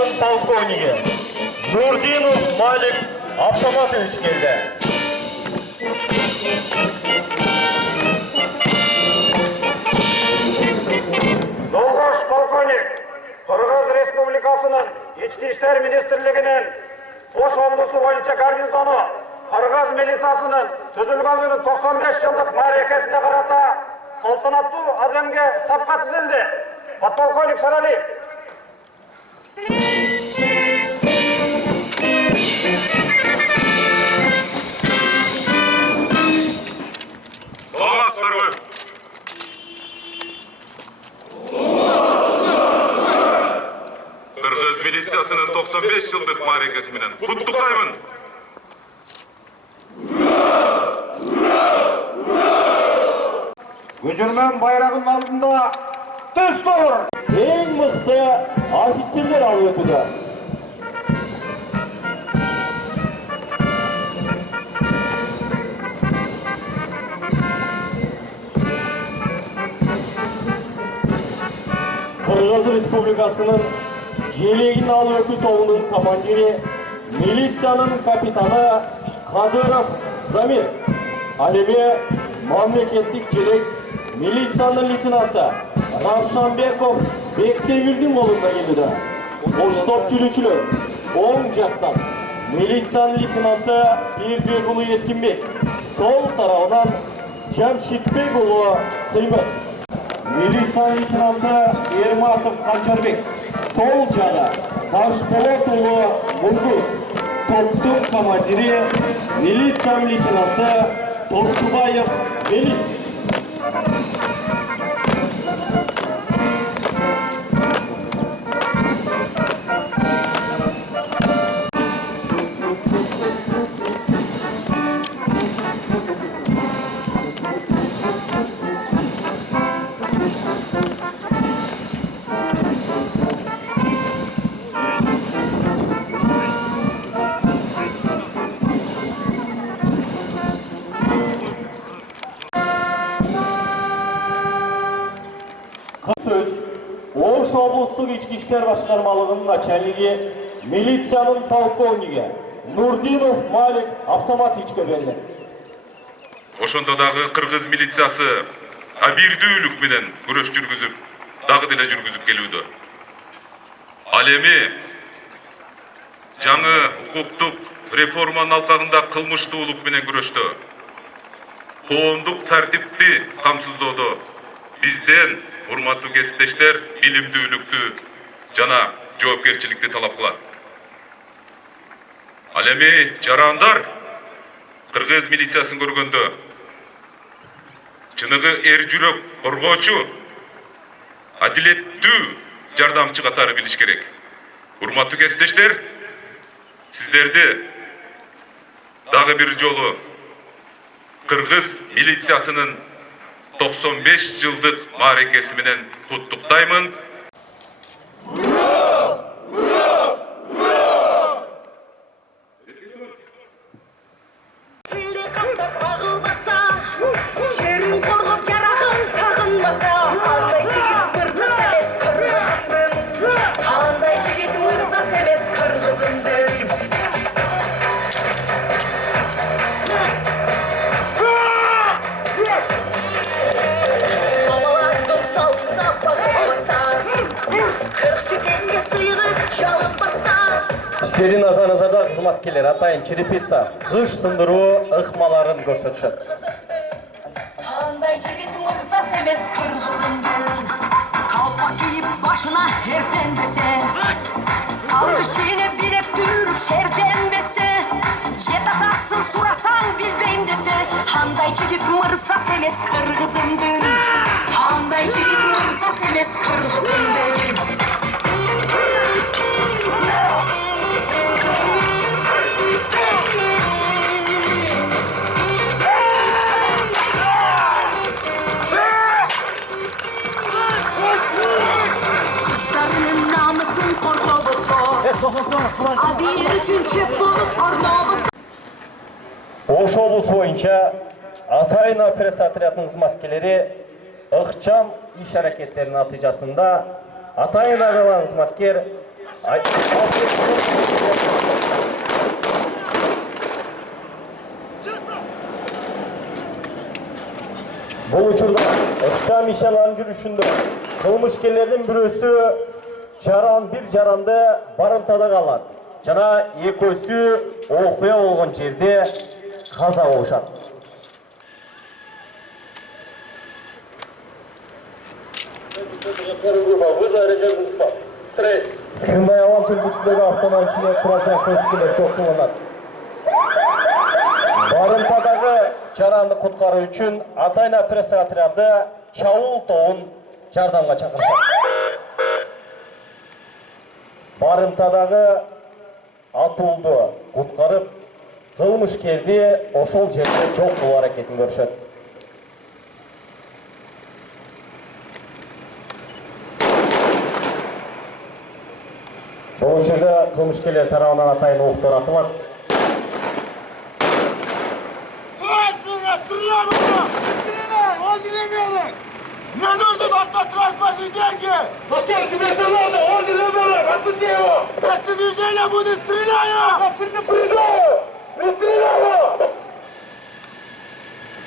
милицияның полковнигі Нурдинов Малик Абсаматович келді. Жолдаш полковник, Қырғыз Республикасының Ішкі іштер министрлігінен Ош облысы бойынша гарнизоны Қырғыз милициясының түзілгеніне 95 жылдық мәрекесіне қарата салтанатты аземге сапқа тізілді. Подполковник Шаралиев. Саламатсыздар ғой. Қырғыз милициясының 95 жылдық мәрекесімен құттықтаймын. Көжірмен байрағын алдында түс тұр. Ең мықты офицерлер алып өтуді. Қырғыз Республикасының желегін алып өту тобының командирі, милицияның капитаны Қадыров Замир, Алеме мемлекеттік желек милицияның лейтенанты Равшанбеков Бектегүлдің қолында келді. Оштоп жүрушілер оң жақтан милицияның лейтенанты Бердіғұлы Еткенбек, сол тарауынан Жамшитбекұлы Сыймыр, милицияның лейтенанты Ерматов Қанчарбек, сол жағы Ташболотұлы Мұргыз, топтың командирі милицияның лейтенанты Торсубаев Велис. Söz, Ош облыстық ішкі іштер басқармалығының начальнигі милицияның полковнигі Нурдинов Малик Абсаматовичке берді. Ошондодағы қырғыз милициясы абирдүүлүк менен күрөш жүргүзүп, дагы деле жүргүзүп келүүдө. Ал эми жаңы укуктук реформанын алкагында кылмыштуулук менен күрөштө, коомдук тартипти камсыздоодо бизден урматтуу кесиптештер билимдүүлүктү жана жоопкерчиликти талап кылат. Ал эми жарандар кыргыз милициясын көргөндө чыныгы эр жүрөк коргоочу, адилеттүү жардамчы катары билиш керек. Урматтуу кесиптештер, сиздерди дагы бир жолу кыргыз милициясынын 95 жылдық маарекеси менен куттуктаймын. Стерин назарыңызда қызматкерлер атайын черепица қыш сындыру ықмаларын көрсөтүшөт. Андай жігіт мұрсас емес кыргызымдын, қалпақ кийип башына эртенбесе, алгышыны билеп түрүп шертенбесе, жет атасын сурасаң билбейм десе, андай жігіт мұрсас емес кыргызымдын, андай жігіт мұрсас емес кыргызымдын. Ош облысы бойынша атайын операция отрядының қызматкерлері ықчам иш әрекеттерінің натыйжасында атайын ағылан қызматкер Бұл учурда ыкчам ишаларын жүрүшүндө кылмышкерлердин бирөөсү бир жаранды барымтада калат жана экөөсү окуя болгон жерде каза болушат. Hyundai Alan Türbüsü'ndeki avtomobil içine kuracak köşküler çok kullanılır. Барымтадагы жаранды куткаруу үчүн Атайын операция отряды Чабул тобун жардамга чакырышат. Барымтадагы атуулду куткарып, кылмышкерди ошол жерде жок кылуу аракетин көрүшөт. Бул учурда кылмышкерлер тарабынан Атайын октор атылат. Стреляй! Он не ребенок! Мне нужен автотранспортные деньги! Зачем тебе это надо? Он не ребенок! Отпусти его! Если движение будет, стреляю! Предупреждаю! Не стреляю!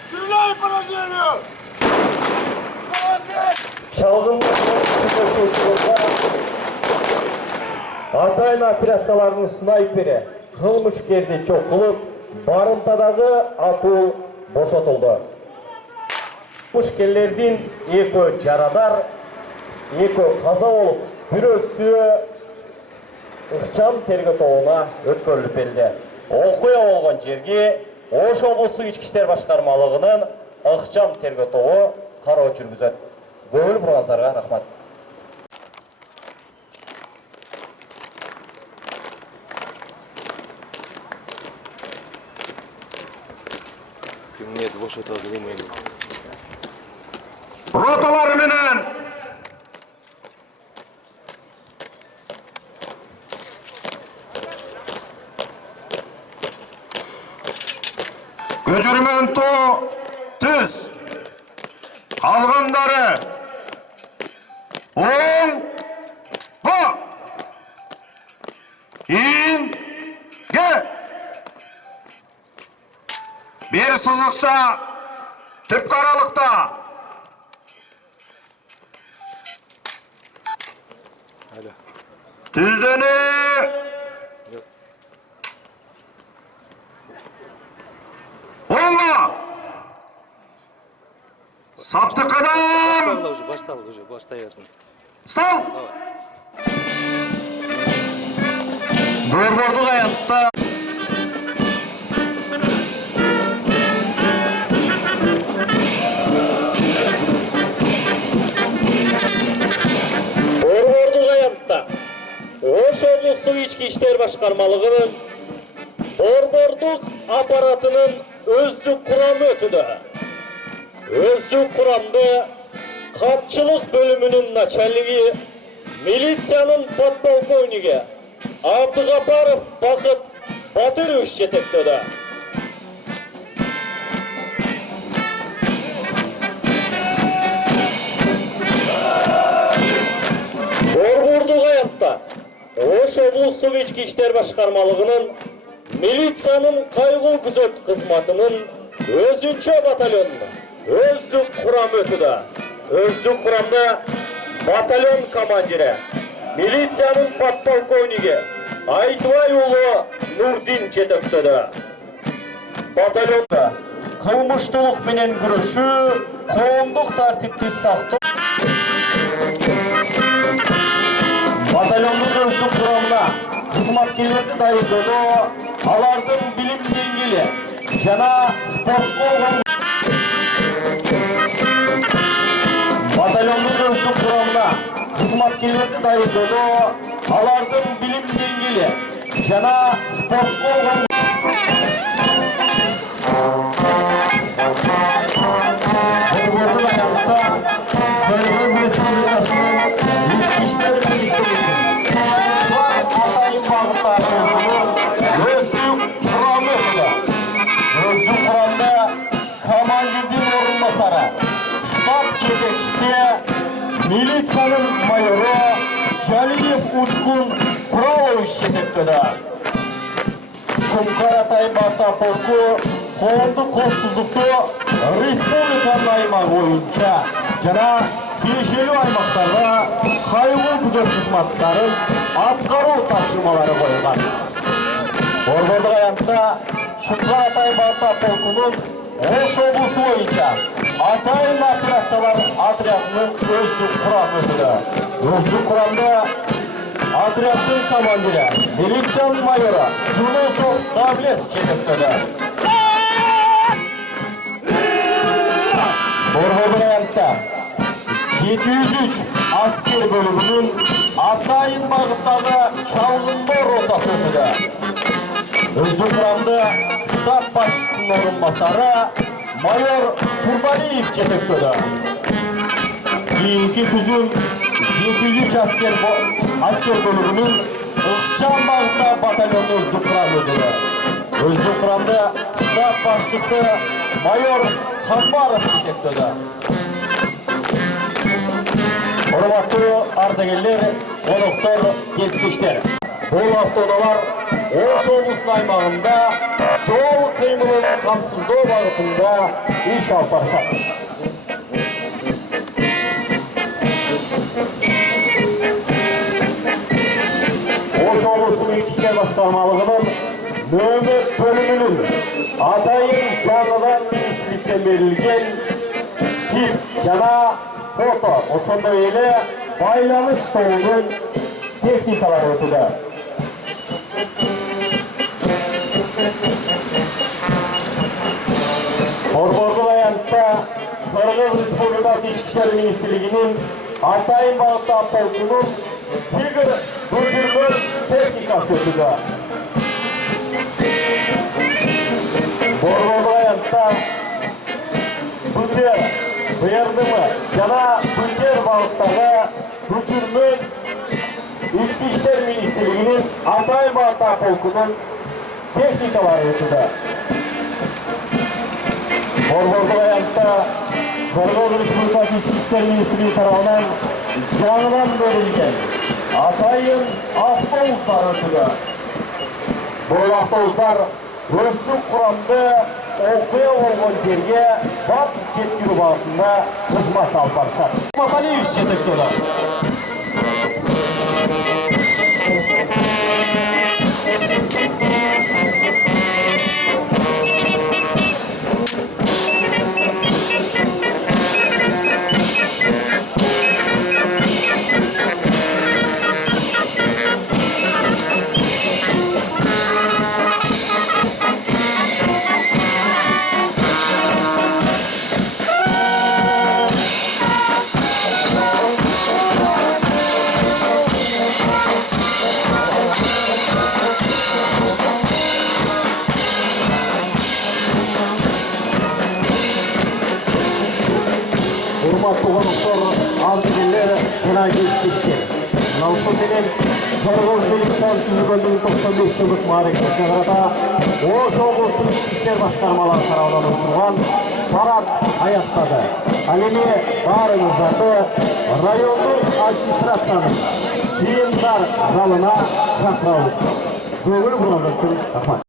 Стреляй по рождению! Атайын операцияларынын снайпери кылмышкерди жок кылып, барымтадагы атуу бошотулду. Кылмышкерлердин экөө жарадар, экөө каза болуп, бирөөсү ыкчам тергөө тобуна өткөрүлүп берилди. Окуя болгон жерге Ош облустук ички иштер башкармалыгынын ыкчам тергөө тобу кароо жүргүзөт. Көңүл буруңуздарга рахмат. Нет, больше этого не Роталары менен! Көчүрмөнтү түз! Калгандары! Оң! Го! Ин! Ге! Bir sızıkça tüp karalıkta. Tüzdeni. Onla. Saptı kadam. Başlayırsın. Sal. Doğru hayatta. Ош облустук ички иштер башкармалыгынын борбордук аппаратынын өздүк курамы өтүүдө. Өздүк курамды катчылык бөлүмүнүн начальниги, милициянын подполковниги Абдыгапаров Бакыт Батырович жетектөдө. Борбордук аянтта Ош облустук ички иштер башкармалыгынын милициянын кайгыл күзөт кызматынын өзүнчө батальонунун өздүк курамы өтүүдө. Өздүк курамда батальон командири, милициянын подполковниги Айтбай уулу Нурдин жетектөдө. Батальонда кылмыштуулук менен күрөшүү, коомдук тартипти сактоо. Батальондун өздүк курамына кызматкерлерди дайындоодо алардын билим деңгээли жана спортко болгон Батальондун өздүк курамына кызматкерлерди дайындоодо алардын билим деңгээли жана спортко болгон Борбордук аянтта Кыргыз Республикасынын ички иштер министрлиги Атайын багыттарынын өздүк курамы өтүүдө. Өздүк курамда командирдин орунбасары, штаб жетекчиси, милициянын майору Жалиев Учкун жетектеді. Шұңқар Атай Бата полку қоғамдық қауіпсіздікті республиканың аймағы бойынша жана тиешелүү аймақтарға қайғылы күзет қызматтарын атқару тапсырмалары қойылған. Борбордық аянтта Шұңқар Атай Бата полкунун Ош облысы бойынша атайын операциялар отрядының өздік құрамы өтеді. Өздік құрамда отрядтың командирі, милицияның майоры Жунусов Давлес жетектеді. Борбордық аянтта 703 аскер бөлігінің атайын бағыттағы чалғынды ротасы өтеді. Өздік құрамды штаб басшысының орынбасары майор Турбалиев жетектеді. Кейінгі түзім 703 аскер бөлігінің ықшам бағытта батальон өздік құрам өтеді. Өздік құрамды штаб басшысы майор Хамбаров жетектеді. Құрматтуу ардагерлер, қонақтар, кездештер. Бұл автоунаалар Ош облысының аймағында жол қимылын қамсыздоо бағытында иш алып барышат. Ош облысының Ішкі істер басқармалығының нөмір бөлімінің атайын жаңадан министрліктен берілген тип жана фото ошондой эле байланыш тобунун техникалары өтүүдө. Борбордук аянтта Кыргыз Республикасы Ички иштер министрлигинин атайын багытта полкунун тигр көчүрмө техникасы өтүүдө. Борбордук аянтта Бутер, БРДМ жана Бутер багыттагы көчүрмө Ички иштер министрлигинин атайын багытта полкунун техникалары өтүүдө. Борбордук аянтта Кыргыз Республикасы Ички иштер министрлиги тарабынан жаңыдан берилген атайын автобустар өтүүдө. Бул автобустар өздүк курамды окуя болгон жерге бат жеткирүү багытында кызмат алып барышат. Маталиевич жетектеді. Урматтуу конуктор, ардагерлер жана кездештер. Ушул менен Кыргыз Республикасынын түзүлгөндүгүн 95 жылдык мааракесине карата Ош облустук ички иштер башкармалары тарабынан уюштурулган парад аяктады. Ал эми баарыңыздарды райондук администрациянын жыйындар залына чакырабыз. Көңүл бурган үчүн рахмат.